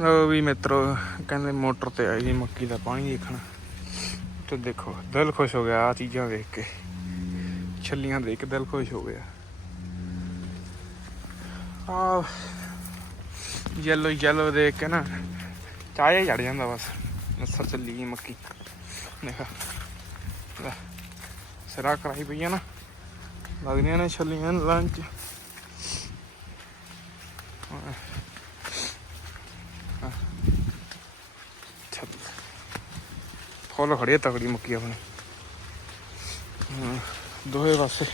ਲਓ ਵੀ ਮਿੱਤਰੋ, ਕਹਿੰਦੇ ਮੋਟਰ ਤੇ ਆਈ ਜੀ ਮੱਕੀ ਦਾ ਪਾਣੀ ਦੇਖਣ। ਤੇ ਦੇਖੋ, ਦਿਲ ਖੁਸ਼ ਹੋ ਗਿਆ ਆ ਚੀਜ਼ਾਂ ਦੇਖ ਕੇ। ਛੱਲੀਆਂ ਦੇਖ ਕੇ ਦਿਲ ਖੁਸ਼ ਹੋ ਗਿਆ। ਆ ਯੈਲੋ ਯੈਲੋ ਦੇਖ ਕੇ ਨਾ ਚਾਹ ਚੜ ਜਾਂਦਾ ਬਸ। ਨਸਰ ਚੱਲੀ ਗਈ ਮੱਕੀ। ਦੇਖਾ ਸਿਰਾ ਕਰਾਈ ਪਈ ਆ ਨਾ। ਲੱਗਦੀਆਂ ਨੇ ਛੱਲੀਆਂ ਲੰਚ ਚੱਲ ਫੁੱਲ ਖੜੀ ਆ ਤਕੜੀ ਮੱਕੀ ਆਪਣੀ। ਦੋਹੇ ਪਾਸੇ।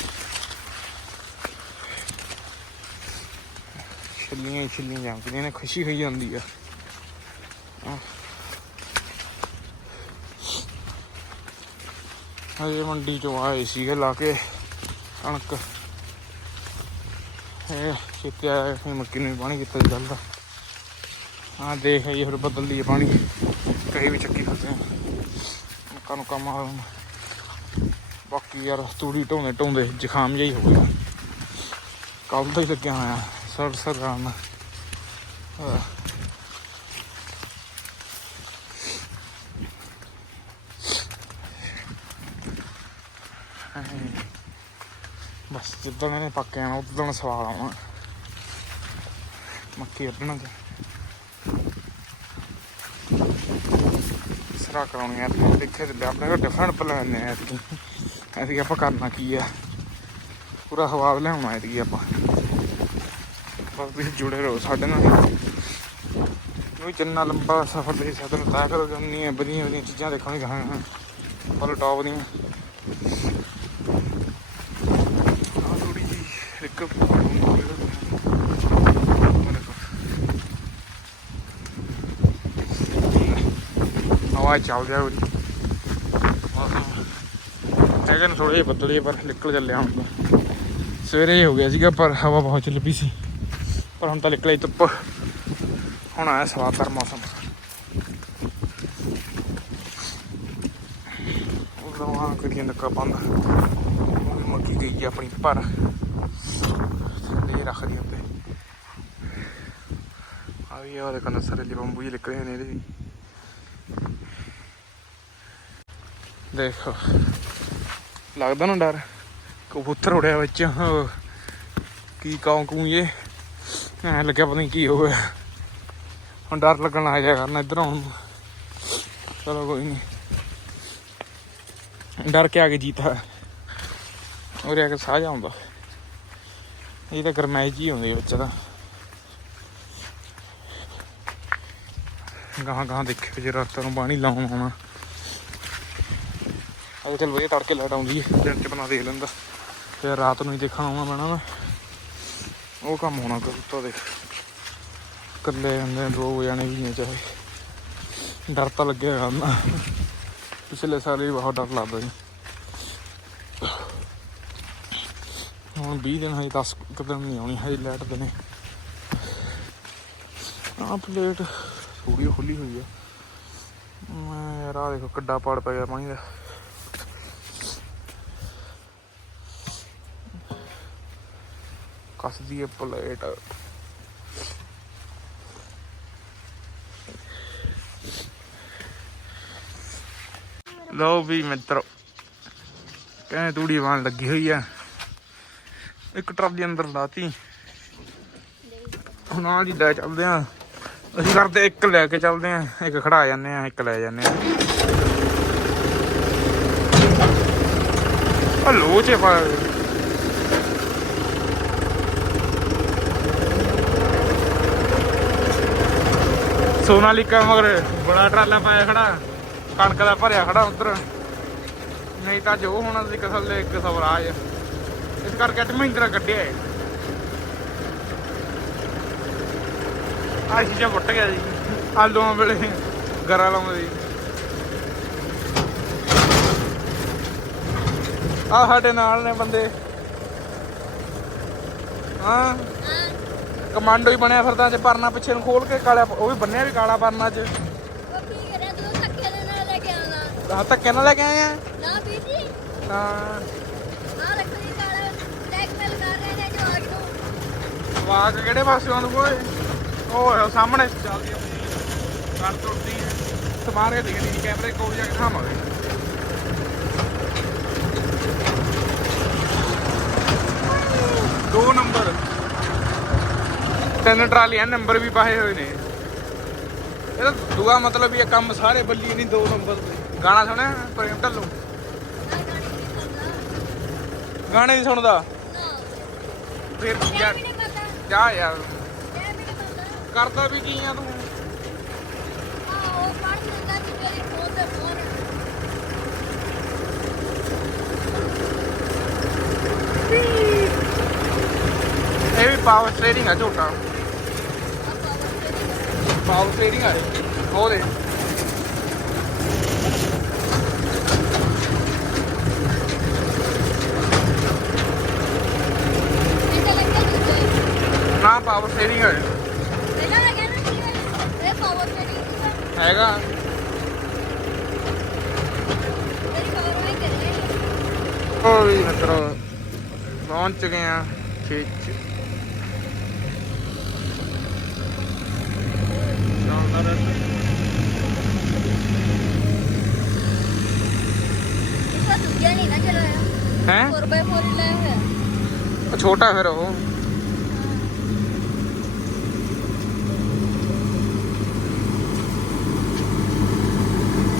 ਛੱਲੀਆਂ ਹੀ ਛੱਲੀਆਂ ਜਾਂਦੀਆਂ ਨੇ ਖੁਸ਼ੀ ਹੋਈ ਜਾਂਦੀ ਆ। ਹਜੇ ਮੰਡੀ ਚੋਂ ਆਏ ਸੀਗੇ ਲਾ ਕੇ, ਕਣਕ। ਇਹ ਕਿਤੇ ਆਇਆ ਫਿਰ ਮੱਕੀ ਨੂੰ ਵੀ ਪਾਣੀ ਕੀਤਾ ਚੱਲਦਾ ਹਾਂ ਦੇਖ ਇਹ ਫਿਰ ਬਦਲਦੀ ਹੈ ਪਾਣੀ। ਕਈ ਵੀ ਚੱਕੀ ਫਿਰਦੇ ਆ। ਮੱਕਾਂ ਨੂੰ ਕੰਮ ਆ ਬਾਕੀ ਯਾਰ ਤੂੜੀ ਢੋਂਦੇ ਢੋਂਦੇ ਜ਼ੁਕਾਮ ਜਿਹਾ ਹੀ ਹੋ ਗਿਆ। ਕੱਲ ਦਾ ਹੀ ਲੱਗਿਆ ਹੋਇਆ ਸਰ ਸਰ ਆਮ ਬਸ ਜਿੱਦਾਂ ਇਹਨੇ ਪੱਕੇ ਆਣਾ ਉਦੋਂ ਸਵਾਲ ਆਉਣਾ ਮੱਕੀ ਅੱਡਣਾ ਤੇ ਸਰਾ ਕਰਾਉਣੀ ਤੇ ਦੇਖੇ ਤੇ ਆਪਣੇ ਕੋਲ ਡਿਫਰੈਂਟ ਪਲਾਨ ਨੇ ਐਤਕੀ ਐਤਕੀ ਆਪਾਂ ਕਰਨਾ ਕੀ ਆ? ਪੂਰਾ ਹਵਾਬ ਲਿਆਉਣਾ ਐਤਕੀ ਆਪਾਂ। ਬਸ ਤੁਸੀਂ ਜੁੜੇ ਰਹੋ ਸਾਡੇ ਨਾਲ। ਉਹ ਜਿੰਨਾ ਲੰਬਾ ਸਫ਼ਰ ਦੇ ਸਾਧਨ ਤੈਅ ਕਰੋ, ਜੰਨੀਆਂ ਵਧੀਆ ਵਧੀਆ ਚੀਜ਼ਾਂ ਦੇਖਣ ਨੂੰ ਗਾਹਾਂ ਪਰ ਟੌਪ ਦੀਆਂ। ਆਹ ਥੋੜੀ ਜੀ ਇੱਕ ਹਵਾ ਚੱਲ ਜਾ ਉਹਦੀ ਹੈਗੇ ਨੇ ਥੋੜੇ ਜਿਹੇ ਬੱਦਲ ਜਿਹੇ, ਪਰ ਨਿਕਲ ਚੱਲਿਆ ਹੁਣ ਤਾਂ। ਸਵੇਰੇ ਹੀ ਹੋ ਗਿਆ ਸੀਗਾ, ਪਰ ਹਵਾ ਬਹੁਤ ਚੱਲ ਪਈ ਸੀ। ਪਰ ਹੁਣ ਤਾਂ ਨਿਕਲਿਆ ਹੀ ਧੁੱਪ। ਹੁਣ ਆਇਆ ਸਵਾਦਰ ਮੌਸਮ। ਉਦੋਂ ਆ ਕਰੀਏ ਨੱਕਾ ਬੰਦ। ਉਹਦੀ ਮੱਕੀ ਗਈ ਆ ਆਪਣੀ ਪਰ। ਥੱਲੇ ਰੱਖਦੀ ਉੱਤੇ ਆ ਵੀ ਉਹਦੇ ਕੰਨ ਸਾਰੇ ਲਈ ਬੰਬੂ ਜਿਹੇ ਨਿਕਲੇ ਨੇ ਇਹਦੇ ਦੇਖੋ। ਲੱਗਦਾ ਨਾ ਡਰ। ਕਬੂਤਰ ਉੜਿਆ ਵਿੱਚ। ਕੀ ਕੌਂ ਕੂੰ ਇਹ? ਐ ਲੱਗਿਆ ਪਤਾ ਨਹੀਂ ਕੀ ਹੋ ਗਿਆ। ਹੁਣ ਡਰ ਲੱਗਣ ਆ ਜਾਇਆ ਕਰਨਾ ਇੱਧਰ ਆਉਣ ਨੂੰ। ਚਲੋ ਕੋਈ ਨਹੀਂ ਡਰ ਕੇ ਆ ਕੇ ਜੀਤਾ। ਉਰੇ ਆ ਕੇ ਸਾਹ ਆਉਂਦਾ ਇਹ ਤਾਂ ਗਰਮਾਈ ਜੀ ਹੁੰਦੀ ਵਿੱਚ ਦਾ ਗਾਹਾਂ ਗਾਹਾਂ ਦੇਖਿਓ ਜੇ ਰਾਤਾਂ ਨੂੰ ਪਾਣੀ ਲਾਉਣ ਆਉਣਾ। ਅੱਜ ਕੱਲ ਵਧੀਆ ਤੜਕੇ ਲਾਈਟ ਆਉਂਦੀ ਹੈ। ਦਿਨ ਚ ਬਣਾ ਦੇਖ ਲੈਂਦਾ। ਫਿਰ ਰਾਤ ਨੂੰ ਹੀ ਦੇਖਣ ਆਉਣਾ ਪੈਣਾ ਨਾ। ਉਹ ਕੰਮ ਹੋਣਾ ਕਬੂਤਰ ਦੇਖ ਇਕੱਲੇ ਹੁੰਦੇ ਨੇ ਦੋ ਜਾਣੇ ਵੀ ਨਹੀਂ ਚਾਹੇ। ਡਰ ਤਾਂ ਲੱਗਿਆ ਕਰਨਾ ਪਿਛਲੇ ਸਾਲ ਵੀ ਬਹੁਤ ਡਰ ਲੱਗਦਾ ਸੀ। ਹੁਣ 20 ਦਿਨ ਹਜੇ 10 ਕੁ ਦਿਨ ਨਹੀਂ ਆਉਣੀ, ਹਜੇ ਲਾਈਟ ਦੇ ਨੇ ਆਹ ਪਲੇਟ ਥੋੜੀ ਖੁੱਲੀ ਹੋਈ ਆ। ਮੈਂ ਯਾਰ, ਆਹ ਦੇਖੋ ਕਿੱਡਾ ਪਾੜ ਪੈ ਗਿਆ ਪਾਣੀ ਦਾ। ਕੱਸਦੀ ਹੈ ਪਲੇਟ। ਲਓ ਵੀ ਮਿੱਤਰੋ ਕਹਿੰਦੇ ਤੂੜੀ ਵਾਣ ਲੱਗੀ ਹੋਈ ਆ। ਇੱਕ ਟਰਾਲੀ ਅੰਦਰ ਲਾਤੀ। ਹੁਣ ਆ ਜੀ ਲੈ ਚੱਲਦੇ ਆ। ਅਸੀਂ ਕਰਦੇ ਇੱਕ ਲੈ ਕੇ ਚੱਲਦੇ ਆ, ਇੱਕ ਖੜਾ ਜਾਂਦੇ ਆ, ਇੱਕ ਲੈ ਜਾਂਦੇ ਆ। ਆ ਲੋਚੇ ਪਾ ਸੋਨਾਲੀਕਾ ਮਗਰ ਬੜਾ ਟਰਾਲਾ ਪਾਇਆ ਖੜਾ, ਕਣਕ ਦਾ ਭਰਿਆ ਖੜਾ ਉਧਰ। ਨਹੀਂ ਤਾਂ ਜੋ ਹੋਣਾ ਸੀ ਕਸਲ ਇੱਕ ਸਵਰਾਜ। ਇਸ ਕਰਕੇ ਅੱਜ ਮਹਿੰਦਰਾ ਕੱਢਿਆ ਹੈ ਆ ਚੀਜ਼ਾਂ ਫੁੱਟ ਗਿਆ ਜੀ। ਆਲੂਆਂ ਵੇਲੇ ਗਰਾ ਲਾਉਂਦੇ ਜੀ। ਆ ਸਾਡੇ ਨਾਲ ਨੇ ਬੰਦੇ। ਹਾਂ। ਕਮਾਂਡੋ ਹੀ ਬਣਿਆ ਫਿਰਦਾ ਜੇ ਪਰਨਾ ਪਿੱਛੇ ਨੂੰ ਖੋਲ ਕੇ ਕਾਲਾ ਉਹ ਵੀ ਬੰਨਿਆ ਵੀ ਕਾਲਾ ਪਰਨਾ ਚ ਉਹ ਕੀ ਕਰਿਆ? ਤੂੰ ਧੱਕੇ ਦੇ ਨਾਲ ਲੈ ਕੇ ਆਉਣਾ। ਆ ਧੱਕੇ ਨਾਲ ਲੈ ਕੇ ਆਏ ਆ? ਨਾ ਬੀਜੀ। ਹਾਂ। ਆ ਲੱਕੜੀ ਕਾਲਾ ਬਲੈਕਮੇਲ ਕਰ ਰਹੇ ਨੇ ਜਵਾਕ ਨੂੰ। ਵਾਕ ਕਿਹੜੇ ਪਾਸੇ ਆਉਂਦਾ ਓਏ? ਉਹ ਸਾਹਮਣੇ ਚੱਲਦੀ ਆ। ਕਰ ਟੁੱਟਦੀ ਹੈ ਸਮਾਰੇ ਦਿਖਦੀ ਨਹੀਂ ਕੈਮਰੇ ਕੋਲ ਜਾ ਕੇ ਖਾਵਾਂਗੇ ਦੋ ਨੰਬਰ। ਤਿੰਨ ਟਰਾਲੀਆਂ, ਨੰਬਰ ਵੀ ਪਾਏ ਹੋਏ ਨੇ। ਇਹਦਾ ਦੂਆ ਮਤਲਬ ਇਹ ਕੰਮ ਸਾਰੇ ਬੱਲੀ ਨਹੀਂ, ਦੋ ਨੰਬਰ ਦੇ। ਗਾਣਾ ਸੁਣਿਆ ਪ੍ਰੇਮ ਢੱਲੋਂ ਗਾਣੇ ਨਹੀਂ ਸੁਣਦਾ? ਫਿਰ ਯਾਰ, ਜਾ ਯਾਰ। ਕਰਦਾ ਵੀ ਕੀ ਆ ਤੂੰ? ਇਹ ਵੀ ਪਾਵਰ ਸਟੇਰਿੰਗ ਆ ਝੋਟਾ। ਉਹ ਪਾਵਰ ਸਟੇਰਿੰਗ ਆ ਇਹ। ਉਹ ਦੇ ਇਹਦਾ ਲੱਗਦਾ ਦੂਜਾ ਨਾ ਪਾਵਰ ਸਟੇਰਿੰਗ ਆ ਇਹ। ਪਹਿਲਾਂ ਆ ਗਿਆ ਨਾ ਠੀਕ ਹੈ ਇਹ ਪਾਵਰ ਤੇ ਨਹੀਂ ਹੈਗਾ ਤੇਰੀ ਖਬਰ ਮੈਂ ਕਰੇ ਉਹ ਵੀ ਮਿੱਤਰੋ ਪਹੁੰਚ ਗਏ ਆ ਖੇਚ ਇਸ ਵਾਰ ਦੂਜਾ ਨਹੀਂ ਨਾ ਚਲਾਇਆ। ਹੈ? 4x4 ਹੀ ਲਾਇਆ ਹੋਇਆ। ਛੋਟਾ ਫਿਰ ਉਹ।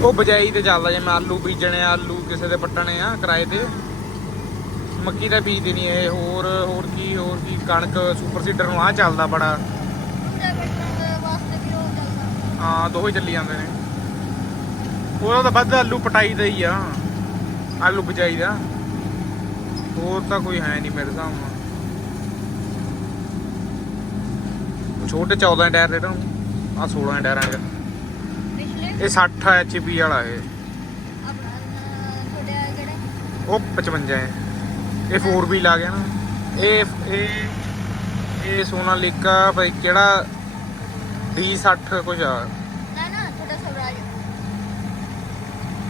ਉਹ ਬਜਾਈ ਤੇ ਚੱਲਦਾ ਜਿਵੇਂ ਆਲੂ ਬੀਜਣੇ ਆ ਆਲੂ ਕਿਸੇ ਦੇ ਪੱਟਣੇ ਆ ਕਿਰਾਏ ਤੇ। ਮੱਕੀ ਦਾ ਬੀਜ ਨਹੀਂ ਇਹ ਹੋਰ ਹੋਰ ਕੀ ਹੋਰ ਕੀ ਕਣਕ ਸੁਪਰ ਸੀਡਰ ਨੂੰ ਆ ਚੱਲਦਾ ਬੜਾ। ਤੇ ਬੈਠਣ ਵਾਸਤੇ ਵੀ ਉਹ ਚੱਲਦਾ। ਹਾਂ ਦੋਵੇਂ ਚੱਲੀ ਜਾਂਦੇ ਨੇ। ਉਹਦਾ ਤਾਂ ਵੱਧ ਆਲੂ ਪਟਾਈ ਦਾ ਹੀ ਆ। ਆਲੂ ਬਜਾਈ ਦਾ। ਹੋਰ ਤਾਂ ਕੋਈ ਹੈ ਨਹੀਂ ਮੇਰੇ ਹਿਸਾਬ ਨਾਲ। ਛੋਟੇ 14 ਟਾਇਰ ਦੇ ਤਾਂ ਆ 16 ਟਾਇਰਾਂ ਦੇ। ਇਹ 60 ਐਚਪੀ ਵਾਲਾ ਇਹ। ਤੁਹਾਡੇ ਆ ਜਿਹੜੇ ਉਹ 55 ਹੈ। ਇਹ 4 ਵੀ ਲਾ ਗਿਆ ਨਾ। ਇਹ ਇਹ ਇਹ ਸੋਨਾਲੀਕਾ ਭਾਈ ਕਿਹੜਾ? D60 ਕੁਝ ਆ। ਨਾ ਨਾ ਤੁਹਾਡਾ ਸਵਰਾਜ।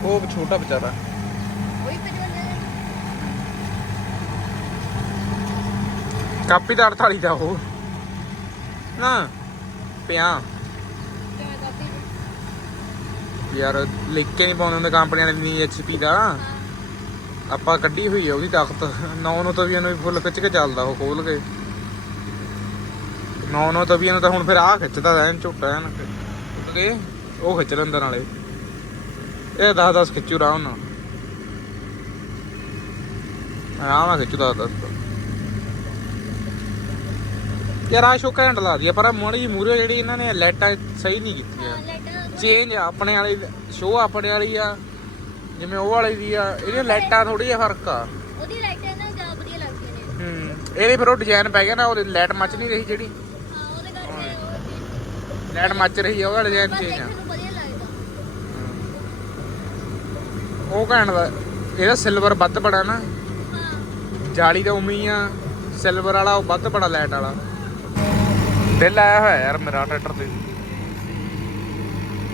ਉਹ ਛੋਟਾ ਵਿਚਾਰਾ ਉਹੀ ਪਿਛਲੇ ਕਾਪੀ ਦਾ 48 ਦਾ ਉਹ। ਨਾ ਪਿਆ? ਯਾਰ ਲਿਖ ਕੇ ਨਹੀਂ ਪਾਉਂਦੇ ਹੁੰਦੇ ਕੰਪਨੀ ਵਾਲੇ ਦੀ ਐਚਪੀ ਦਾ। ਹਾਂ। ਆਪਾਂ ਕੱਢੀ ਹੋਈ ਆ ਉਹਦੀ ਤਾਕਤ। 9 ਨੂੰ ਨੂੰ ਵੀ ਫੁੱਲ ਖਿੱਚ ਕੇ ਚੱਲਦਾ ਉਹ ਖੋਲ ਕੇ। 9 ਨੂੰ ਤਵੀਆਂ ਨੂੰ ਤਾਂ ਹੁਣ ਫਿਰ ਆਹ ਖਿੱਚਦਾ ਐਨ ਝੋਟਾ ਐਨ ਕੇ। ਉਹ ਖਿੱਚ ਲੈਂਦਾ ਨਾਲੇ। ਇਹ 10 10 ਖਿੱਚੂ ਆਰਾਮ ਨਾਲ। ਆਰਾਮ ਨਾਲ ਖਿੱਚੂ 10 10 ਯਾਰ ਆ ਸ਼ੋ ਘੈਂਟ ਲਾ ਦਿਆ ਪਰ ਮੋੜੀ ਮੂਰੇ ਜਿਹੜੀ ਇਹਨਾਂ ਨੇ ਲਾਈਟਾਂ ਸਹੀ ਨਹੀਂ ਕੀਤੀਆਂ। ਚੇਂਜ ਆ ਆਪਣੇ ਵਾਲੀ ਸ਼ੋ ਆਪਣੇ ਵਾਲੀ ਆ ਜਿਵੇਂ ਉਹ ਵਾਲੀ ਦੀ ਆ ਇਹਦੀਆਂ ਲਾਈਟਾਂ ਥੋੜੀ ਜਿਹਾ ਫ਼ਰਕ ਆ। ਉਹਦੀ ਲਾਈਟਾਂ ਨਾ ਜ਼ਿਆਦਾ ਵਧੀਆ ਲੱਗਦੀਆਂ ਨੇ। ਹੂੰ ਇਹਦੇ ਫਿਰ ਉਹ ਡਿਜ਼ਾਈਨ ਪੈ ਗਿਆ ਨਾ ਉਹਦੇ ਲਾਈਟ ਮੱਚ ਨਹੀਂ ਰਹੀ ਜਿਹੜੀ। ਹਾਂ ਉਹਦੇ ਕਰਕੇ ਉਹ ਲਾਈਟ ਮੱਚ ਰਹੀ ਆ ਉਹਦਾ ਡਿਜ਼ਾਈਨ ਚੇਂਜ ਆ। ਉਹ ਕਹਿਣ ਦਾ ਇਹਦਾ ਸਿਲਵਰ ਵੱਧ ਬੜਾ ਨਾ। ਹਾਂ। ਜਾਲੀ ਤਾਂ ਉਮੀ ਆ ਸਿਲਵਰ ਵਾਲਾ ਉਹ ਵੱਧ ਬੜਾ ਲਾਈਟ ਵਾਲਾ। ਬਿੱਲ ਆਇਆ ਹੋਇਆ ਯਾਰ ਮੇਰਾ ਟਰੈਕਟਰ ਤੇ।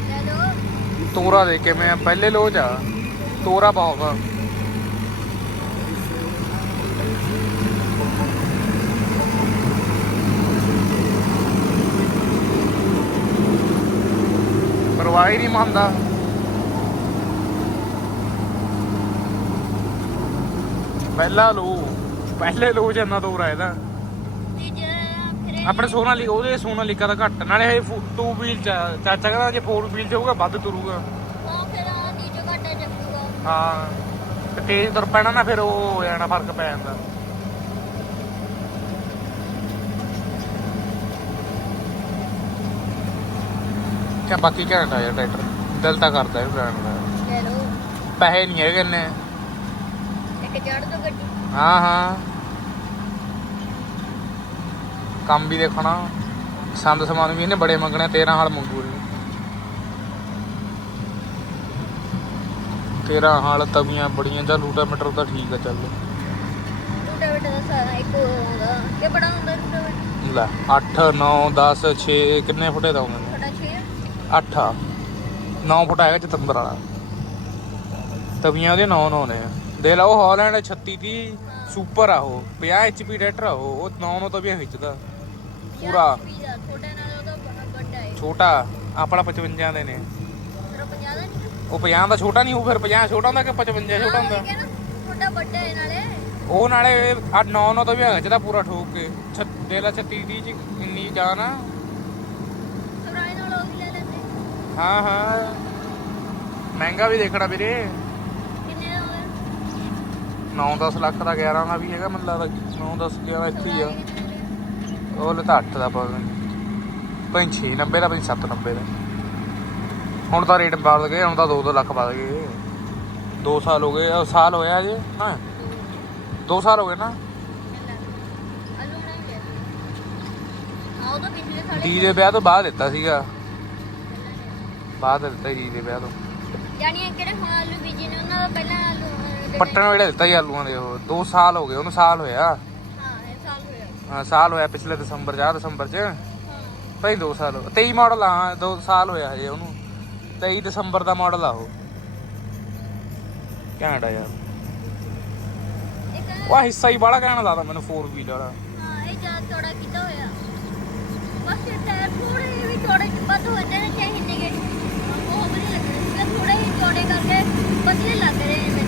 ਲੈ ਲਓ ਤੋਰਾ ਦੇ ਕਿਵੇਂ ਆ? ਪਹਿਲੇ ਲੋ ਜਾ। ਤੋਰਾ ਬਹੁਤ ਆ। ਪਰਵਾਹ ਨਹੀਂ ਮੰਨਦਾ। ਪਹਿਲਾ ਲੋ, ਪਹਿਲੇ ਲੋ ਜੰਨਾ ਤੋਰਾ ਇਹਦਾ। ਤੇ ਆਪਣੇ ਸੋਨਾਲੀ ਉਹਦੇ ਸੋਨਾਲੀਕਾ ਦਾ ਘੱਟ ਨਾਲੇ ਇਹ ਟੂ ਵੀਲ ਚਾਚਾ ਕਹਿੰਦਾ ਜੇ 4 ਵੀਲ ਤੇ ਹੋਊਗਾ ਵੱਧ ਤੁਰੂਗਾ। ਹਾਂ ਫਿਰ ਆ ਨੀਚੇ ਘਾਟਾ ਚੱਕੂਗਾ। ਹਾਂ ਤੇ ਤੇਜ਼ ਤੁਰ ਪੈਣਾ ਨਾ ਫਿਰ ਉਹ ਹੋ ਜਾਣਾ ਫ਼ਰਕ ਪੈ ਜਾਂਦਾ। ਕਿਆ ਬਾਕੀ ਘੰਟਾ ਯਾਰ ਟਰੈਕਟਰ ਦਿਲ ਤਾਂ ਕਰਦਾ ਇਹ ਬ੍ਰਾਂਡ ਦਾ। ਲੈ ਲਓ। ਪੈਸੇ ਨਹੀਂ ਹੈਗੇ ਨੇ ਇੱਕ ਚੜ ਦੋ ਗੱਡੀ। ਹਾਂ ਹਾਂ। ਕੰਮ ਵੀ ਦੇਖਣਾ ਸੰਦ ਸਮਾਨ ਵੀ ਇਹਨੇ ਬੜੇ ਮੰਗਣੇ 13 ਹਾਲ ਮੰਗੂ ਇਹ 13 ਹਾਲ ਤਵੀਆਂ ਬੜੀਆਂ ਜਾਂ ਲੂਟਾ ਮੀਟਰ ਦਾ ਠੀਕ ਆ ਚੱਲ। ਟੂਟਾ ਬੇਟਾ ਦਾ ਸਾਰਾ ਇੱਕ ਹੁੰਦਾ ਕਿ ਬੜਾ ਹੁੰਦਾ ਟੂਟਾ ਬੇਟਾ ਲੈ 8 9 10 6 ਕਿੰਨੇ ਫੁੱਟੇ ਦਾ ਹੁੰਦਾ ਤੁਹਾਡਾ 6 8 ਆ। 9 ਫੁੱਟ ਚਤੰਬਰ ਵਾਲਾ। ਤਵੀਆਂ ਉਹਦੇ 9 9 ਨੇ। ਦੇ ਲਾ ਉਹ ਹਾਲੈਂਡ 36 ਦੀ ਸੁਪਰ ਆ ਉਹ। 50 ਐਚਪੀ ਟਰੈਕਟਰ ਆ ਉਹ। ਉਹ 9 9 ਤਵੀਆਂ ਖਿੱਚਦਾ ਪੂਰਾ। ਪੀਜ਼ਾ ਤੁਹਾਡੇ ਨਾਲ ਉਹਦਾ ਬੜਾ ਵੱਡਾ ਹੈ ਛੋਟਾ। ਆਪਣਾ 55 ਦੇ ਨੇ। ਤੇਰਾ 50 ਦਾ ਨਹੀਂ? ਉਹ 50 ਦਾ ਛੋਟਾ ਨਹੀਂ ਉਹ ਫਿਰ 50 ਛੋਟਾ ਹੁੰਦਾ ਕਿ 55 ਛੋਟਾ ਹੁੰਦਾ? ਛੋਟਾ ਵੱਡਾ ਹੈ ਨਾਲੇ। ਉਹ ਨਾਲੇ ਆ 9 9 ਤੋਂ ਵੀ ਜਿਹਦਾ ਪੂਰਾ ਠੋਕ ਕੇ। ਦੇ ਲਾ 36 ਦੀ ਚ ਇੰਨੀ ਜਾਨ ਆ। ਸਵਰਾਈ ਨਾਲ ਉਹ ਵੀ ਲੈ ਲੈਂਦੇ। ਹਾਂ ਹਾਂ। ਮਹਿੰਗਾ ਵੀ ਦੇਖਣਾ ਵੀਰੇ। 9-10 ਲੱਖ ਦਾ 11 ਦਾ ਵੀ ਹੈਗਾ, ਮੈਨੂੰ ਲੱਗਦਾ 9-10 ਇੱਥੇ ਹੀ ਆ। ਉਹ ਲਤਾ 8 ਦਾ ਪਾ ਪੈਂਛੀ 90 ਦਾ ਪੈਂਛੀ 90 ਦਾ। ਹੁਣ ਤਾਂ ਰੇਟ ਵੱਧ ਗਏ, ਹੁਣ ਤਾਂ 2-2 ਲੱਖ ਵੱਧ ਗਏ। 2 ਸਾਲ ਹੋ ਗਏ ਸਾਲ ਹੋਇਆ ਜੇ ਹਾਂ। 2 ਸਾਲ ਹੋ ਗਏ ਨਾ। ਦੀ ਦੇ ਵਿਆਹ ਤੋਂ ਬਾਅਦ ਦਿੱਤਾ ਸੀਗਾ। ਬਾਅਦ ਦਿੱਤਾ ਜੀ ਦੇ ਵਿਆਹ ਤੋਂ। ਯਾਨੀ ਕਿਹੜੇ ਹੁਣ ਆਲੂ ਬੀਜੇ ਨੇ ਉਹਨਾਂ ਦਾ ਪਹਿਲਾਂ ਆਲੂ ਪੱਟਣ ਵੇਲੇ ਦਿੱਤਾ ਹੀ ਆਲੂਆਂ ਦੇ ਉਹ। 2 ਸਾਲ ਹੋ ਗਏ ਉਹਨੂੰ ਸਾਲ ਹੋਇਆ। ਹਾਂ ਇਹ ਸਾਲ ਹੋਇਆ। ਹਾਂ ਸਾਲ ਹੋਇਆ ਪਿਛਲੇ ਦਸੰਬਰ ਜਾਂ ਦਸੰਬਰ ਚ। ਭਾਈ 2 ਸਾਲ 23 ਮਾਡਲ ਆ 2 ਸਾਲ ਹੋਇਆ ਹਜੇ ਉਹਨੂੰ। 23 ਦਸੰਬਰ ਦਾ ਮਾਡਲ ਆ ਉਹ। ਘੈਂਟ ਆ ਯਾਰ। ਉਹ ਹਿੱਸਾ ਹੀ ਬੜਾ ਘੈਂਟ ਲੱਗਦਾ ਮੈਨੂੰ 4 ਵੀਲ ਵਾਲਾ। ਹਾਂ ਇਹ ਜਾਂ ਥੋੜਾ ਕਿਤਾ ਹੋਇਆ? ਬਸ ਇਹ ਟਾਇਰ ਥੋੜੇ ਵੀ ਥੋੜੇ ਵੱਧ ਹੋ ਜਾਣੇ ਚਾਹੀਦੇ ਨੇ ਬਹੁਤ ਵਧੀਆ ਲੱਗਦੇ ਥੋੜੇ ਹੀ ਥੋੜੇ ਕਰਕੇ ਵਧੀਆ ਲੱਗ ਰਹੇ ਨੇ।